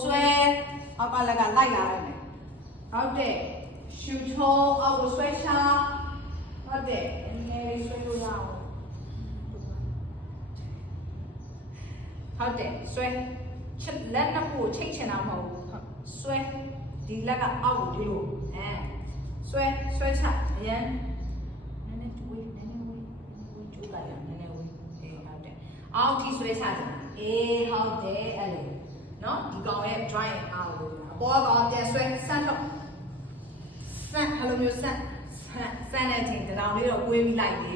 sway ao ka la ka lai la rồi nàyဟုတ်တယ်ရှူထိုးအောက်ကိုဆွဲချဟုတ်တယ်နည်းလေးဆွဲလို့ရအောင်ဟုတ်တယ်ဆွဲချက်လက်နှစ်ခုချိတ်ချင်တာမဟုတ်ဘူးဆွဲဒီလက်ကအောက်ကိုဒီလိုဆွဲချအရင်နည်းနည်းဝေးကျိုးလိုက်ရနည်းနည်းဝေးဟုတ်တယ်အောက်ထိဆွဲချကြဟုတ်တယ်အဲ့လိုနော်ဒီကောင်ရဲ့ drawing အောက်ကိုအပေါ်ကောင်ပြန်ဆွဲဆန့်တော့ဆန့်ဟလိုမျိုးဆန့်တဲ့အချိန်တရောင်လေးတော့ကွေးပြီးလိုက်လေ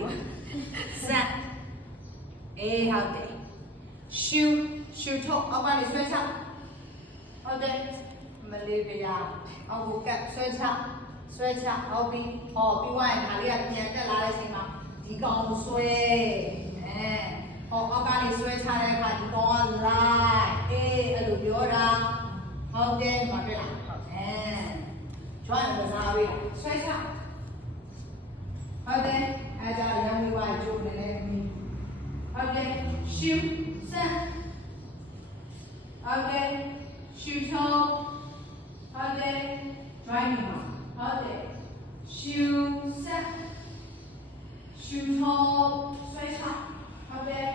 ဆန့်ဟုတ်တယ်ရှူထုတ်အောက်ကနေဆွဲချဟုတ်တယ်မလေးပြရအောက်ကိုကပ်ဆွဲချဟုတ်ပြီပြီးသွားရင်ဒါလေးကပြန်တက်လာတဲ့အချိန်မှာဒီကောင်ကိုဆွဲအောက်ကနေဆွဲချတဲ့အခါဒီကောင်ကလိုက်အဲ့လိုပြောတာဟုတ်တယ်မတွေ့လားကျွမ်းကစားပြီးဆွဲချဟုတ်တယ်အဲ့ဒါရံဝိုင်းကျိုးနေတယ်ဟုတ်တယ်ရှူဆန်ဟုတ်တယ်ရှူထောဟုတ်တယ် drawing ဟုတ်တယ်ရှူဆန်ရှူထောဆွဲချဟုတ်တယ်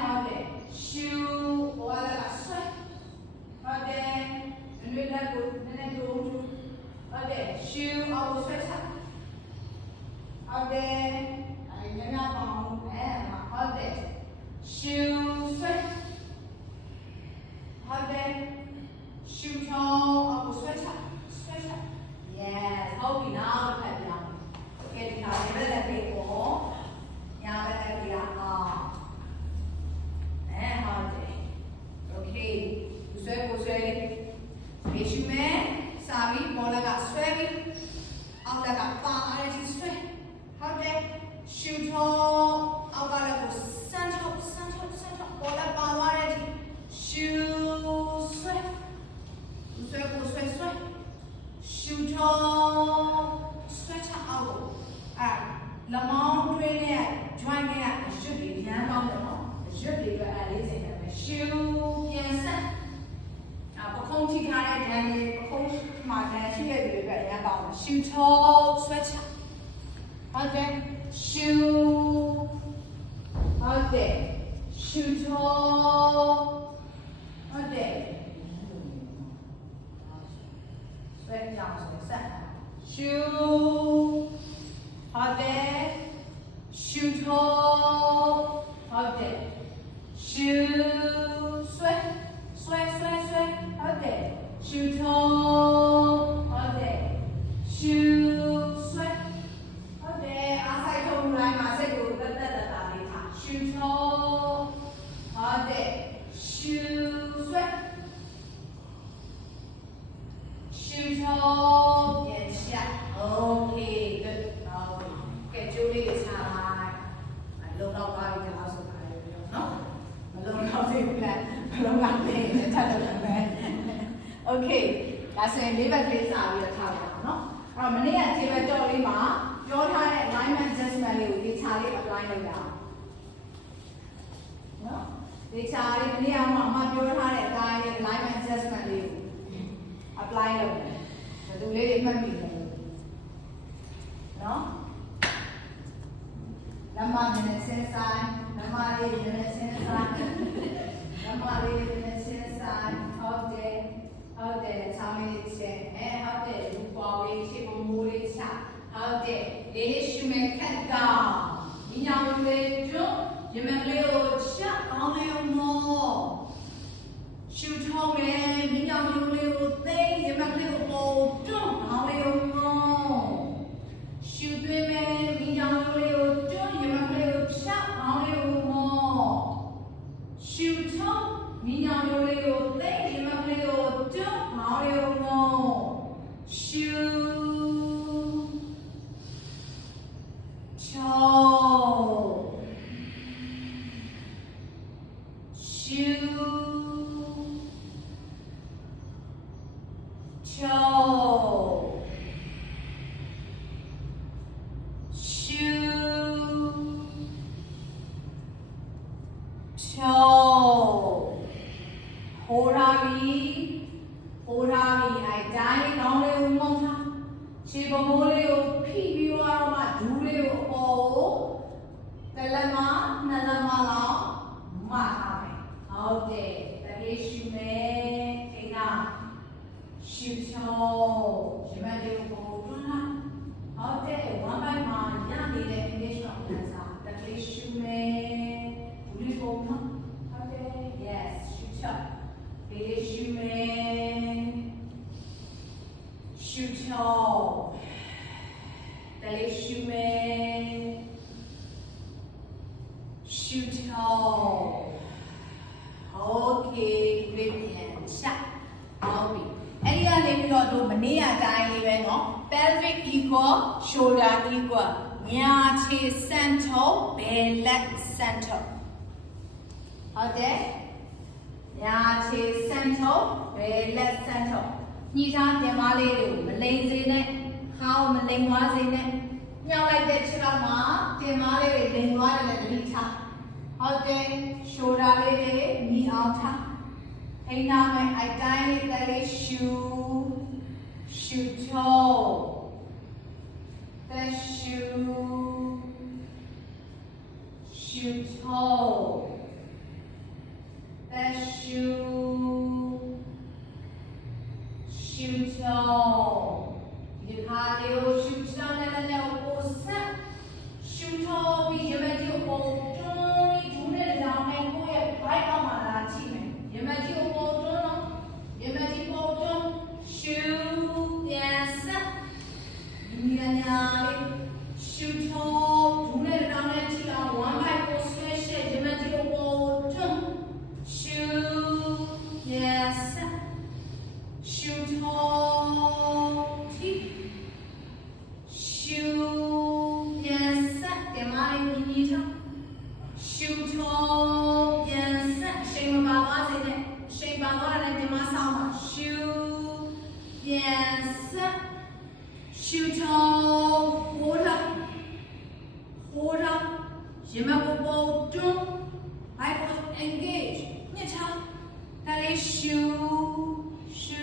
ဟုတ်တယ်ရှူဟိုလာဆွဲဟုတ်တယ်နည်းလက်ကိုနည်းနည်းကြိုးဟုတ်တယ်ရှူအောက်ဆွဲချဟုတ်တယ်အဲ့ညညပေါင်းဟုတ်တယ်ရှူဆွဲဟုတ်တယ်ရှူထောအောက်ဆွဲချ yes ဟုတ်ပြီနော်ဖတ်ပြအောင် okay ဒီခါလေးလည်းပြေပေါ်ညာဘက်လည်းပြအောင်ဟုတ်တယ် okay ဆွဲလေးပြေရှူမယ်စာပြီးပေါ်လက်ကဆွဲပြီးအောက်လက်ကပါအားရည်ဆွဲဟုတ်တယ်ရှူထောအောက်ကလည်းကိုစမ်းထောပေါ်လက်ပါသွားတဲ့ရှူဆွဲရှူထောဆွဲချအောင်လမောင်းတွင်းနဲ့ join နဲ့ရွတ်ပြီးရမ်းကောင်းတယ်နော်ရွတ်ပြီးတော့လေးစိတ်နဲ့ရှူပြန်ဆက်ပခုံးထိထားတဲ့ဒဏ်လေးပခုံးမှာဒဏ်ရှိတဲ့တွေပဲရမ်းကောင်းတယ်ရှူထောဆွဲချဟုတ်တယ်ရှူဟုတ်တယ်ရှူထောဟုတ်တယ်ဆွဲကြအောင်ဆက်ရှူဟုတ်တယ်ရှူထောဟုတ်တယ်ရှူဆွဲဟုတ်တယ်ရှူထောဟုတ်တယ်ရှူဆွဲဟုတ်တယ်အားဆိုင်ထုံးလိုက်မှာစိတ်ကိုတက်လေးထားရှူထောဟုတ်တယ်ရှူဆွဲရှူထောပြန်ချ okay good ကဲကျိုးလေးချလိုက်လုံတော့ပါပြီလားဆိုတာလေနော်မလုံတော့သေးဘူးလားမလုံတော့သေးတယ်ထပ်တော့မယ် okay ဒါဆိုရင်လေးဘက်ကလေးစာပြီးတော့ထားလိုက်အောင်နော်အဲ့တော့မနေ့ကခြေဘက်ကြော်လေးမှာပြောထားတဲ့ alignment adjustment လေးကိုဒီခြာလေး apply လုပ်ရအောင်နော်ဒီခြာလေးမနေ့ကမှအမပြောထားတဲ့အတိုင်း alignment adjustment လေးကို apply လုပ်တယ်ဘယ်သူလေးတွေမှတ်မိလဲနော်လမ်းမနဲ့ဆင်းဆိုင်လမ်းမလေးနဲ့ဆင်းဆိုင်လမ်းမလေးနဲ့ဆင်းဆိုင်ဟုတ်တယ်ချောင်းလေးချက်ဟုတ်တယ်လူပေါ်လေးရှိဖို့မိုးလေးချဟုတ်တယ်လေးရှုမဲ့ခက်တာဒီညောင်လေးကျွန်းရမလေးကိုချက်အောင်လေးမောရှူထုံးမယ်ဒီညောင်လေးကိုသိရမလေးကိုပေါ်ကျွန်းအောင်လေးမောရှူသွင်းမယ်ဒီညောင်လေးကိုကျွန်းရမလေးကိုချက်အောင်လေးမောရှူထုံးဒီညောင်လေးကိုသိရမလေးကိုကျွန်းအောင်လေးမောရှူ တွေကိုဖိပြီးတော့မှဒူးတွေကိုအပေါ်ကိုတစ်လက်မနှစ်လက်မလောက်မထားမယ်ဟုတ်တယ်တကယ်ရှူမယ်ထိနာရှူချောရမတွေကိုတွန်းလာဟုတ်တယ်ဝမ်းပိုင်းမှာရနေတဲ့ English ကိုပြန်စားတကယ်ရှူမယ်ဒူးတွေပုံနော်ဟုတ်တယ် yes ရှူချောတကယ်ရှူမယ်ရှူချောတကယ်ရှူမယ်ရှူချောโอเคဒီပြန်ချက်ဟုတ်ပြီအဲ့ဒီကနေပြီးတော့တို့မနေ့ကအတိုင်းလေးပဲเนาะ pelvic equal shoulder equal ညာခြေ center ဘယ်လက် center ဟုတ်တယ်ညာခြေ center ဘယ်လက် center ညှိထားတင်မားလေးတွေကိုမလိမ်စေနဲ့ခါကိုမလိမ်သွားစေနဲ့ညှောက်လိုက်တဲ့ခြေထောက်မှာတင်မားလေးတွေလိမ်သွားတယ်လည်းသတိထားဟုတ်တယ် shoulder လေးတွေညီအောင်ထားအိမ်နာမယ်အတိုင်းလေးတလေးရှူချောတက်ရှူချောတက်ရှူချောဒီခါလေးကိုရှူချောနဲ့လည်းပို့ဆက်ရှူချောပြီးရမကြီးကိုပို့တွန်းပြီးဒူးနဲ့ကြောင်းနဲ့ကိုယ့်ရဲ့ဘိုက်အောက်မှာလာချိမယ်ရမကြီးကိုပို့တွန်းတော့ရမကြီးပို့တွန်းရှူပြန်ဆက်ဒီညာလေးရှူချောဒူးနဲ့ကြောင်းနဲ့ချိအောင်ဝမ်းဘိုက်ကိုဆွဲရှက်ရမကြီးကိုပို့တွန်းရှူပြန်ဆက်ရှူချောရှူပြန်ဆက်တင်မာလေးညီညီထားရှူချောပြန်ဆက်ရှိန်မပါသွားစေနဲ့ရှိန်ပါသွားတယ်တင်မာဆောင်းပါရှူပြန်ဆက်ရှူချောဟိုးထားရမကိုပေါ်တွန်း I will engage ညချာဒါလေးရှူ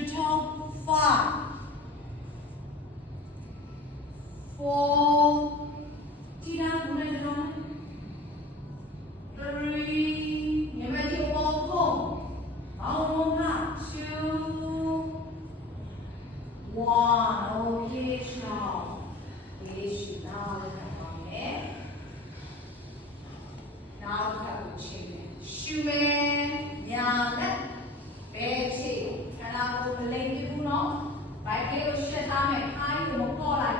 ချော 5 4 tira una drone 3 nhớ mấy chữ bố không bao mong ha 2 1 ok chào để xử nào lên cả con nhé nào các bạn chơi shoo me nhà đất bé chơi cái nào cũng lên cái bu nó bài cái đồ chơi ta mẹ hai người một co lại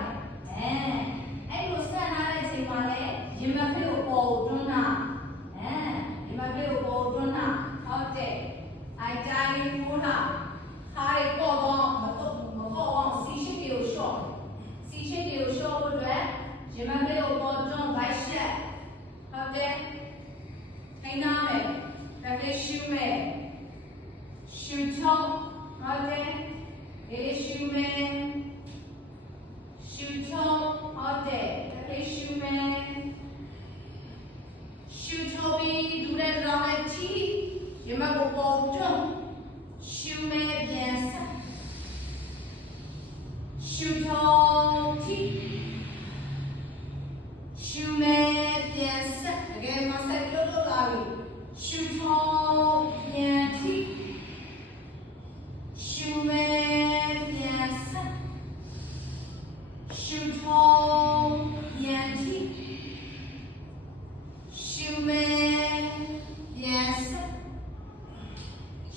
အဲ့လိုဆက်ထားတဲ့အချိန်မှာလည်းရင်မဖေးကိုပေါ်တွန်းတာရင်မဖေးကိုပေါ်တွန်းတာဟုတ်တယ်အိုက်တာလေးပိုးတာခါရီပေါ်တော့မပေါ်အောင်စီရှိတွေကိုရှော့ဖို့အတွက်ရင်မဖေးကိုပေါ်တွန်းဘိုက်ရှက်ဟုတ်တယ်ထိန်းထားမယ်ဒါလေးရှူမယ်ရှူချောဟုတ်တယ်လေးရှူမယ်ရှူချောဟုတ်တယ်လေးရှူမယ်ရှူချောပြီးဒူတဲ့ရောင်းလိုက်ချီရမကိုပေါ်တွန်းရှူမယ်ပြန်ဆက်ရှူချောတီရှူမယ်ပြန်ဆက်တကယ်မဆက်လို့လာပြီရှူချောပြန်တီရှူမယ်ပြန်ဆက်ရှူချောပြန်တီရှူမယ်ပြန်ဆက်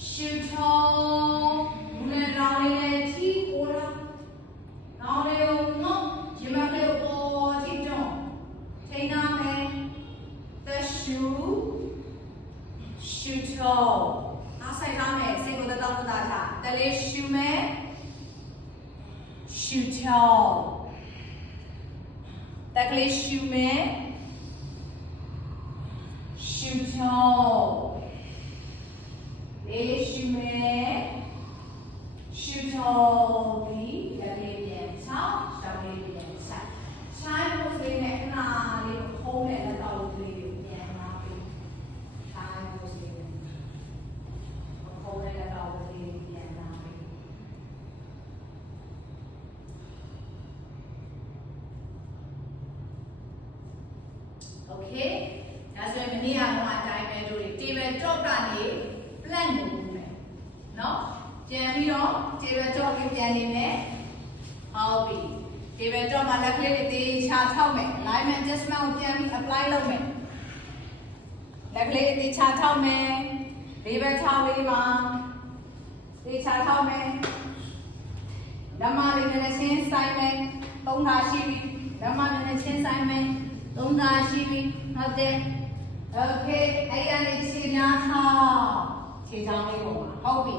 ရှူချောလူနဲ့ရောင်းလေးတီပေါ်လာရောင်းလေးကိုနော်ရမလေးကိုပေါ်တီတော့ထိန်းထားမယ်သက်ရှူချောအားဆိုင်ထားမယ်စိတ်ကိုတောင်းတထားတလေးရှူမယ်ရှူချောတကလေးရှူမယ်ရှူချောလေးရှူမယ်ရှူချောပြီးတကလေးပြန်ချောင်းရှောင်းလေးပြန်ဆိုင်ချိုင်းဖို့စိတ်နဲ့ခဏလေးခုံးနဲ့လက်တော်လေးကိုပြန်လာပြီးချိုင်းဖို့စိတ်နဲ့ခုံးနဲ့လက်တော်လေး Good Okay ဒါဆိုရင်မနေ့ကတော့အတိုင်းပဲတို့ table top ကနေ plan ကိုပို့မယ်နော်ပြန်ပြီးတော့ table top ကိုပြန်နေမယ်ဟုတ်ပြီ table top မှာလက်ကလေးတွေတေချာထောက်မယ် alignment adjustment ကိုပြန်ပြီး apply လုပ်မယ်လက်ကလေးတွေတေချာထောက်မယ် table top လေးမှာတေချာထောက်မယ်လက်မလေးနဲ့ချင်းဆိုင်မယ်သုံးခါရှိပြီလက်မနဲ့ချင်းဆိုင်မယ်သုံးခါရှိပြီဟုတ်တယ် Okay အဲ့ရနေခြေများထောက်ခြေချောင်းလေးပေါ်မှာဟုတ်ပြီ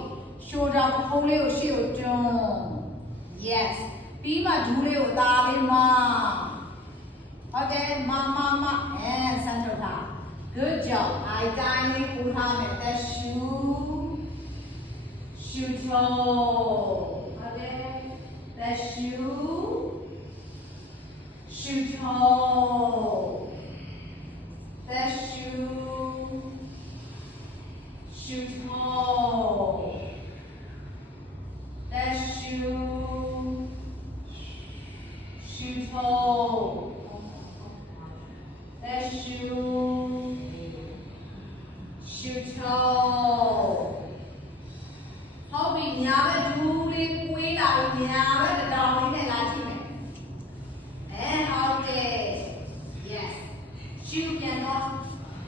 shoulder ပခုံးလေးကိုရှေ့ကိုတွန်း yes ပြီးမှဒူးလေးကိုသားလေးမဟုတ်တယ်မဆန်းထုတ်ထား good job အဲ့တိုင်းလေးပူထားမယ် that shoe toe ဟုတ်တယ် that shoe toe that shoe toe that shoe toe that shoe toe ဟုတ်ပြီညာဘက်ဒူးလေးကွေးလာပြီညာဘက်တောင်လေးနဲ့လာကြည့်မယ်ဟုတ်တယ် yes shoe ပြန်တော့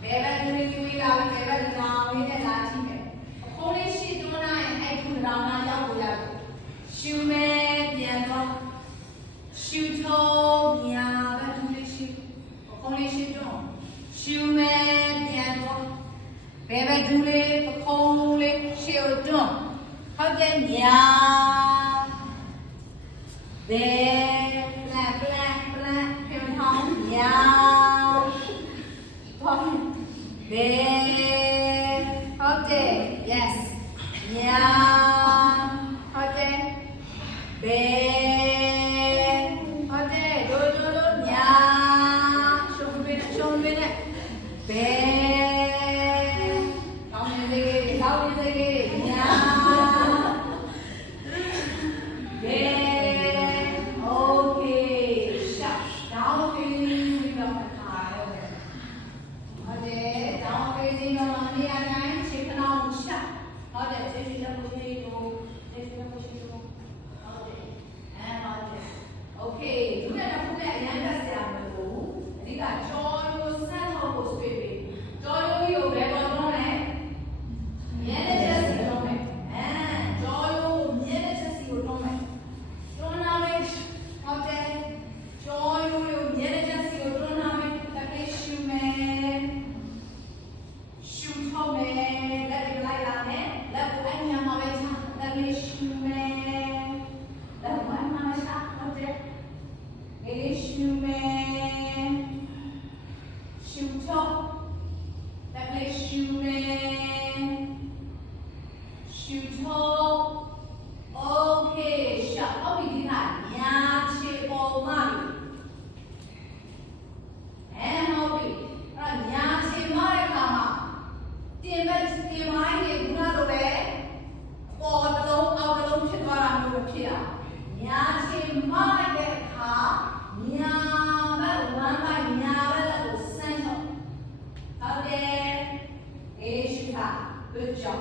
ဘယ်ဘက်ဒူးလေးကွေးလာပြီဘယ်ဘက်တောင်လေးနဲ့လာကြည့်မယ်အခုလေးရှိတွန်းလိုက်ရင်အဲ့ဒူးတောင်မှာရောက်လို့ရတယ် shoe မဲ့ပြန်တော့ shoe toe ညာဘက်ဒူးလေးရှိအခုလေးရှိတွန်း shoe မဲ့ပြန်တော့ဘယ်ဘက်ဒူးလေးပခုံးလေးရှေ့ကိုတွန်းဟုတ်တယ်ညာဘယ်plan ပြန်ထောင်းညာဟုတ်ဘယ်ဟုတ်တယ် yes ညာဟုတ်တယ်ဘယ်ဟုတ်တယ်တို့ညာရှုံးပေးနဲ့ဘယ်ကောင်းနေစေညာ Good job.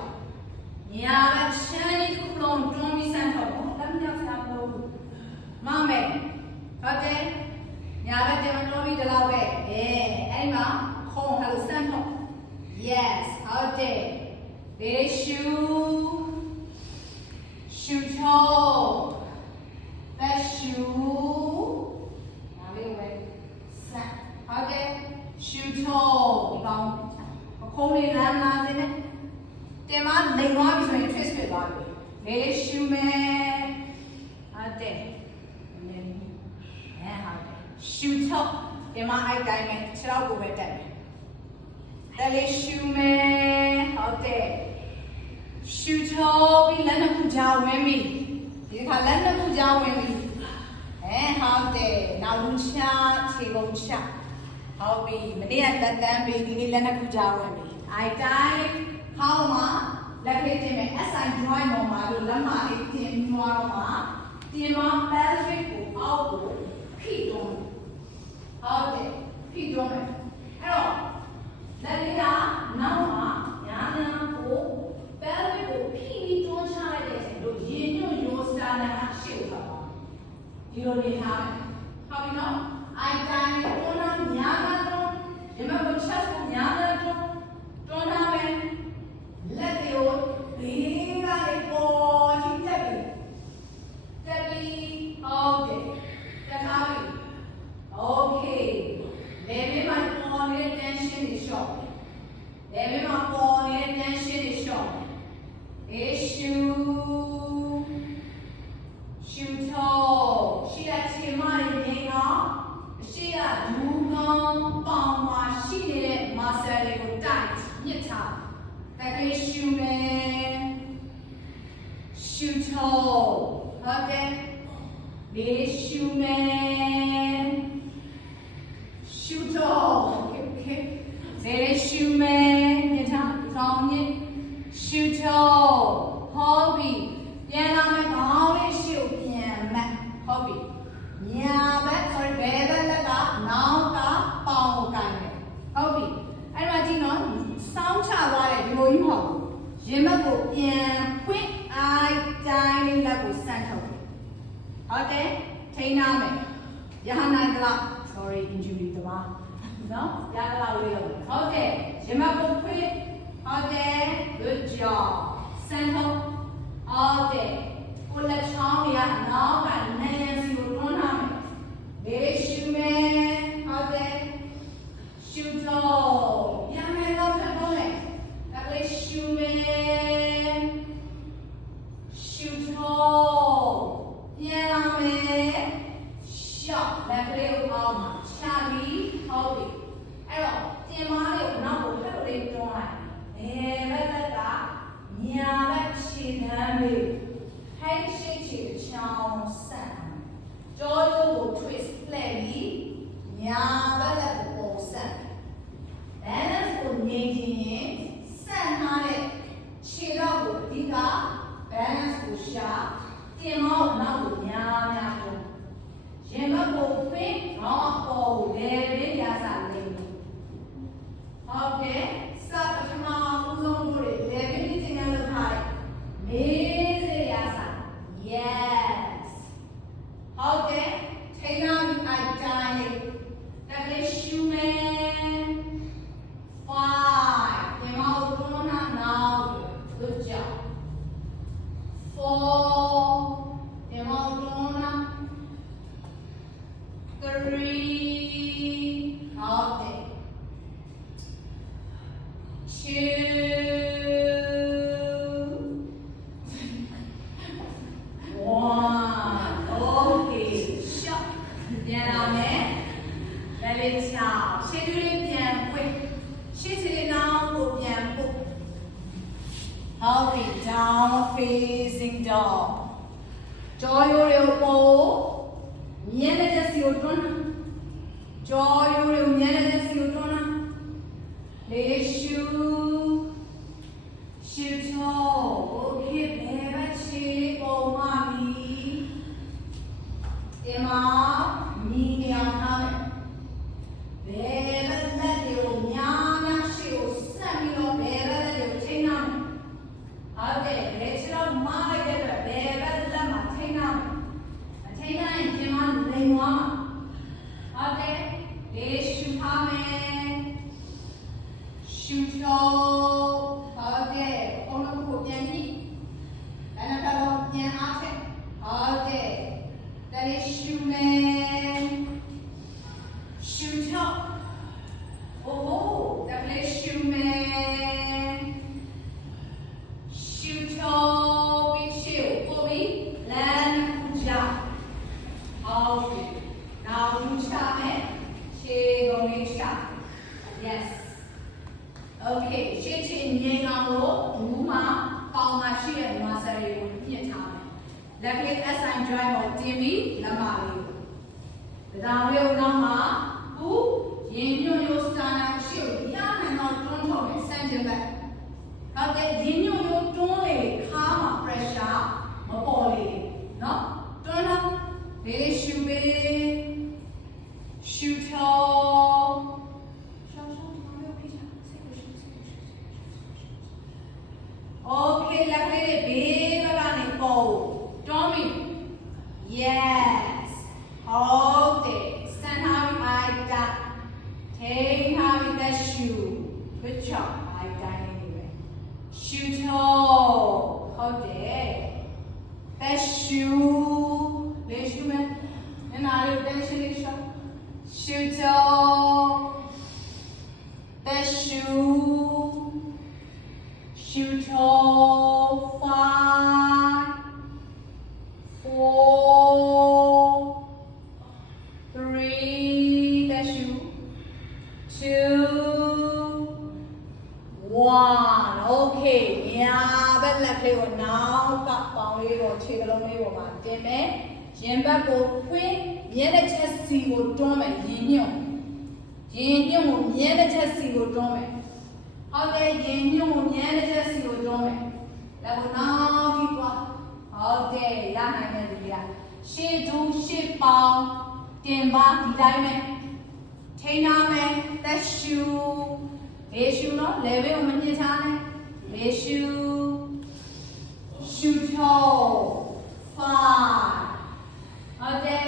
ညာဘက်ချမ်းလေးတစ်ခုလုံးတွန်းပြီးဆန်းတော့လက်မြောက်စားလို့မမယ်ဟုတ်တယ်ညာဘက်တင်တွန်းပြီးဒီလောက်ပဲအဲ့မှာခုံးဟိုဆန်းတော့ yes ဟုတ်တယ် very shoe toe that shoe ညာလေးပဲဆန်းဟုတ်တယ် shoe toe ဒီကောင်ခုံးလေးလမ်းလာစေနဲ့တင်မလိမ်သွားပြီဆိုရင် twist ဖြစ်သွားပြီ။ Very shoe man ဟုတ်တယ်။ဟုတ်တယ်။ shoe top တင်မအိုက်တိုင်းပဲခြေထောက်ကိုပဲတက်တယ်။ဒါလေး shoe man ဟုတ်တယ်။ shoe top ပြီးလက်နှစ်ခုကြားဝင်ပြီ။ဒီခါလက်နှစ်ခုကြားဝင်ပြီ။ဟုတ်တယ်။နောက်လူချခြေကုန်ချဟုတ်ပြီ။မနေ့ကလက်တန်းပြီးဒီနေ့လက်နှစ်ခုကြားဝင်ပြီ။အိုက်တိုင်းခေါင်းမှာလက်ကလေးတင်မယ် SI joint ပေါ်မှာလို့လက်မလေးတင်ပြီးတော့မှာတင်မ pelvic ကိုအောက်ကိုဖိတွန်းဟုတ်တယ်ဖိတွန်းမယ်အဲ့ တက်လေးရှူမယ်ရှူထုတ်ဟုတ်တယ်လေးရှူမယ်ရှူထုတ် okay လေးရှူမယ်ညထားကောင်းညရှူထုတ်ဟုတ်ပြီပြန်လာမယ်ခေါင်းလေးရှူပြန်မယ်ဟုတ်ပြီညာဘက် sorry ဘယ်ဘက်လက်ကနောက်ကပေါင်ကိုကိုင်မယ်ဟုတ်ပြီအဲ့တော့ကြည့်နော်စောင်းချသွားတယ်ဒီလိုကြီးမဟုတ်ဘူးရင်ဘက်ကိုပြန်ဖွင့်အိုက်တိုင်းလေးလက်ကိုဆန့်ထုတ်တယ်ဟုတ်တယ်ထိန်းထားမယ်ရဟနာကလ sorry injury တပါနော်ရကလာလေးလုပ်ဟုတ်တယ်ရင်ဘက်ကိုဖွင့်ဟုတ်တယ် good job ဆန့်ထုတ်ဟုတ်တယ်ကိုလက်ချောင်းတွေကနောက်ကနန်းရံစီကိုတွန်းထားမယ်လေးရှူမယ်ဟုတ်တယ်ရှူထုတ်ရမယ်တော့ပြန်တော့လေဒါလေးရှူမယ်ရှူထုတ်ပြန်လာမယ်ရှော့လက်ကလေးကိုအောက်မှာချပြီးဟုတ်ပြီအဲ့တော့တင်မားလေးကိုနောက်ကိုလှုပ်လေးတွန်းလိုက်ဘယ်ဘက်ကညာဘက်ခြေနှမ်းလေးဟဲ့ရှိချေချောင်းဆန်ကြောရိုးကို twist လှည့်ပြီးညာဘက်လက်ကိုပုံဆန် balance ကိုငြိမ်ခြင်းဆန်ထားတဲ့ခြေတော့ကိုအဓိက balance ကိုရှာတင်မောင်းနောက်ကိုများများပုံရင်ဘက်ကိုဖိခေါင်းအပေါ်ကိုလေလေးရစားနေဟုတ်ကဲ့စပထမဦးဆုံးတို့တွေလေလေးချင်းချင်းလုပ်ထားတယ်မေးစေရစား yes ဟုတ်ကဲ့ထိန်းထားပြီးအိုက်တိုင်းလေးတက်လေးရှူမယ် 5 ဒီမှာတွန်းနာနောက် good job 4 ဒီမှာတွန်းနာ 3 ဟုတ်တယ် down facing dog ကြောရိုးတွေကိုပို့မြဲတဲ့စီကိုတွန်းကြောရိုးတွေကိုမြဲတဲ့စီကိုတွန်းလေးရှူတော့ okay ဘယ်ဘက်ခြေပုံမှပြီဒီမှာညီနေအောင်ထားမယ်ဘယ်ဘက်လက်တွေကိုများများရှေ့ကိုဆက်ပြီးတော့ဘယ်ဘက်လက်တွေကိုချိန်ထားမယ်ဟုတ်တယ်ဘယ်ခြေတော့မားလိုက်တဲ့အတွက်ဘယ်ဘက်လက်မှာချိန်ထားမယ်အချိန်တိုင်းဒီမှာလိမ်သွားမှာဟုတ်တယ်လေးရှူထားမယ်ရှူတော့ဟုတ်တယ်ဘုံလုံးကိုပြန်ကြည့်အဲ့ဒါတော့ပြန်အားထက်ဟုတ်တယ်ဒါလေးရှူမယ်ရှူတော့အိုးဒါလေးရှူမယ်ရှူတော့ပြီးရှူပို့ပြီးလမ်းကြဟုတ်ပြီနောက်လူချမယ်ရှေးကုန်လေးချ yes okay ရှေ့ချင်းငြိမ်အောင်လို့ဘူးမှာပေါင်မှာရှိတဲ့ muscle တွေကိုညှစ်ထားမယ်လက်ကလေး SI drive ကိုတင်ပြီးလက်မလေးဒါလေးကိုနောက်မှာဘူးရင်ညွန့်ရိုးစတာနာရှိကိုရနိုင်တော့တွန်းထုတ်မယ်စမ်းကြည့်မယ်ဟုတ်တယ်ရင်ညွန့်ရိုးတွန်းလေခါမှာ pressure မပေါ်လေနော်တွန်းတော့လေးရှူပေးရှူထုတ်okay လက်လေးဘေးဘက်ကနေပေါ်တွန်းပြီ yes ဟုတ်တယ်စမ်းထားပြီးအိုက်တာထိန်းထားပြီးသက်ရှူ good job အိုက်တိုင်းလေးပဲရှူထုတ်ဟုတ်တယ်သက်ရှူလေးရှူမယ်ညနာလေးတက်ရှူလေးရှူရှူထုတ်သက်ရှူShoot all 5, 4, 3, that's you. 2, 1. Okay. လက်လေးကိုနောက်ကပေါင်လေးကိုခြေကလုံးလေးကိုပါတင်မယ်ရင်ဘတ်ကိုဖွင့်မြဲတဲ့ချက်စီကိုတွန်းမယ်ရင်ညွန့်ကိုမြဲတဲ့ချက်စီကိုတွန်းမယ်ဟုတ်တယ်ရင်ညွန့်ကိုမြဲတဲ့ချက်စီကိုတွန်းမယ်လက်ကိုနောက်ပြီးသွားဟုတ်တယ်ရနိုင်တဲ့လူတွေကရှေ့ဒူးရှေ့ပေါင်တင်ပါဒီတိုင်းပဲထိန်းထားမယ်သက်ရှူလေရှူနော်လေဘေးကိုမညှစ်ချားနဲ့လေရှူရှူထော5ဟုတ်တယ်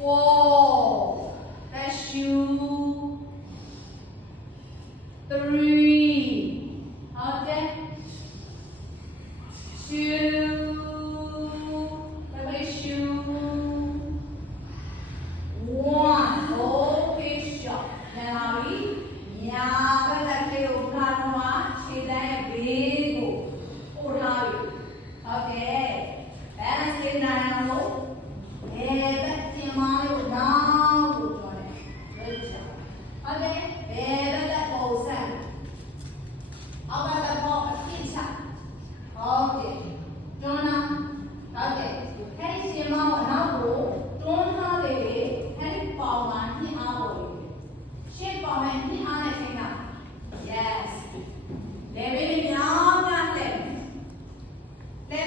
4သက်ရှူ3ဟုတ်တယ်2လေရှူ1 okay shot နားပြီညာဘက်လက်လေးကိုခါတော့မှခြေတန်းရဲ့ဘေးကိုပို့ထားပြီဟုတ်ကဲ့ balance လေးနိုင်အောင်လို့ဘယ်ဘက်တင်မလေးကိုနောက်ကိုကြောတယ်ဟုတ်ကြဟုတ်ကဲ့ဘယ်ဘက်လက်ကိုဆက်အောက်ကလက်ပေါ်အပြစ်ချဟုတ်ကဲ့တွန်းနာဟုတ်ကဲ့အဲ့ဒီရှင်မကိုနောက်ကိုတွန်းထားလေလေအဲ့ဒီပေါင်မှညှိအားပေါ်လေရှေ့ပေါင်နဲ့ညှိအားနဲ့ချိန်တာ yes လေဘေးညောင်းညလက်လေ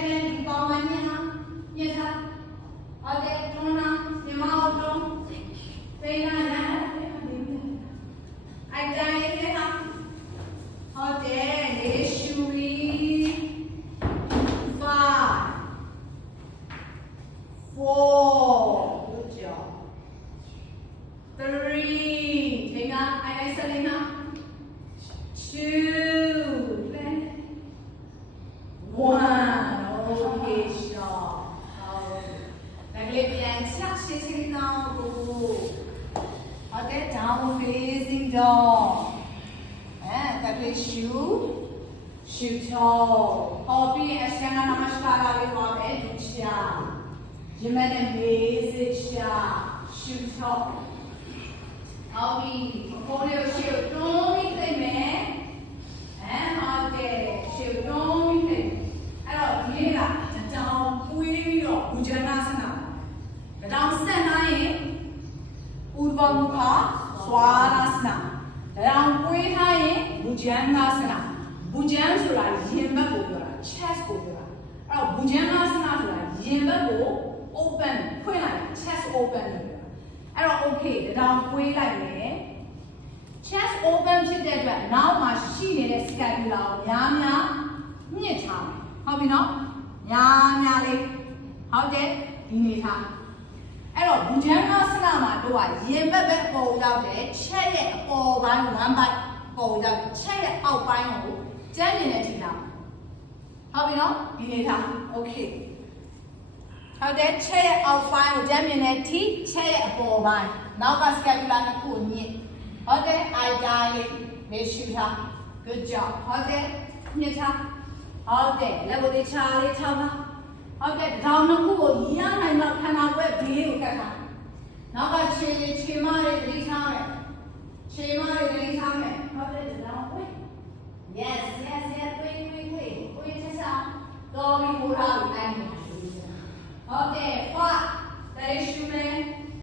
ဘေးဒီပေါင်မှညှိအားညှိထားဟုတ်ကဲ့တွန်းနာရှင်မကိုတွန်းပိန်နာရအဲ့တိုင်းလေးဟာဟုတ်တယ်လေရှူရီ5 4 good job 3 take on I Selena 2 1 okay shot ဒါကလေးပြန်ချက်ရှင်းရှင်းနောက်ကိုဟုတ်တယ် down facing dog ဒါကလေး shoot tall hobby အရှင်းနာမရှိတာလေးပါပဲဒုချာဒီမဲ့နဲ့ basic shot shoot tall hobby ကိုလေးကို shoot တွန်းပြီးသိမယ်ဟုတ်တယ် shoot တွန်းပြီးသိအဲ့တော့ဒီလေးကတောင်ပွေးပြီးတော့ဘူဂျနာစနာတောင်ဆက်နိုင်ရင်ဥပမုခစွာနာစနာတောင်ပွေးထားရင်ဘူဂျနာစနာဘူဂျန်ဆိုတာရင်ဘက်ကိုပြောတာ chest ကိုပြောတာအဲ့တော့ဘူဂျန်နာစနာဆိုတာရင်ဘက်ကို open ဖွင့်လိုက် chest open လို့ပြောတာအဲ့တော့ okay တောင်ပွေးလိုက်မယ် chest open ဖြစ်တဲ့အတွက်နောက်မှာရှိနေတဲ့ scapula ကိုများများညှစ်ထားမယ်ဟုတ်ပြီနော်များများလေးဟုတ်တယ်ဒီနေထားအဲ့တော့ဘူဂျန်နာစနာမှာတို့ကရင်ဘက်ပဲပေါ်ရောက်တယ်ချက်ရဲ့အပေါ်ပိုင်း one bite ပေါ်ရောက်ချက်ရဲ့အောက်ပိုင်းကိုကျန်းနေတဲ့ထိထားဟုတ်ပြီနော်ဒီနေထား okay ဟုတ်တယ်ချက်ရဲ့အောက်ပိုင်းကိုကျန်းနေတဲ့ထိချက်ရဲ့အပေါ်ပိုင်းနောက်က scapula တစ်ခုညစ်ဟုတ်တယ် eye line လေးရှူထား good job ဟုတ်တယ်ညစ်ထားဟုတ်တယ်လက်ကိုချာလေးချောင်းပါဟုတ်တယ်ဒေါင်းနှစ်ခုကိုရနိုင်တော့ခန္ဓာကိုယ်ဘေးကိုကတ်ထားနောက်ကခြေမလေးတတိထားမယ်ခြေမလေးတတိထားမယ်ဟုတ်တယ်ဒေါင်းဝေး yes ဝေးချက်စားတော်ပြီပို့ထားပြီအဲ့ဒီဟုတ်တယ်ဖတ်တယ်ရှူမယ်